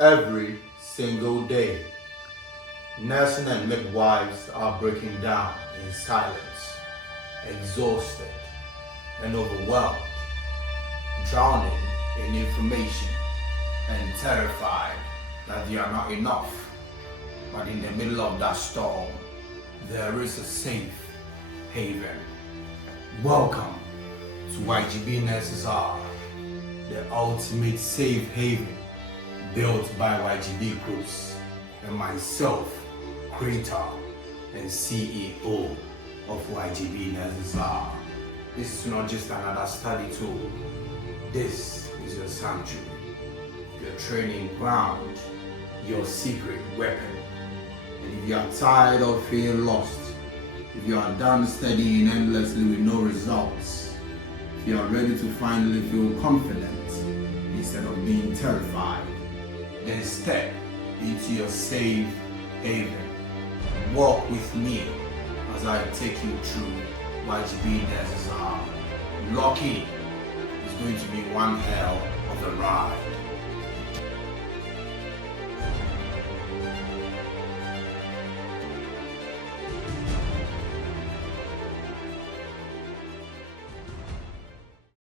every single day. Nursing and midwives are breaking down in silence, exhausted and overwhelmed, drowning in information and terrified that they are not enough. But in the middle of that storm, there is a safe haven. Welcome to YGB Nurses Are, the ultimate safe haven built by YGB Groups and myself, creator and CEO of YGB Nurses Are. This is not just another study tool. This is your sanctuary, your training ground, your secret weapon. And if you are tired of feeling lost, if you are done studying endlessly with no results, if you are ready to finally feel confident instead of being terrified, then step into your safe haven. Walk with me as I take you through YGB Nurses Are. Lock in. It's going to be one hell of a ride.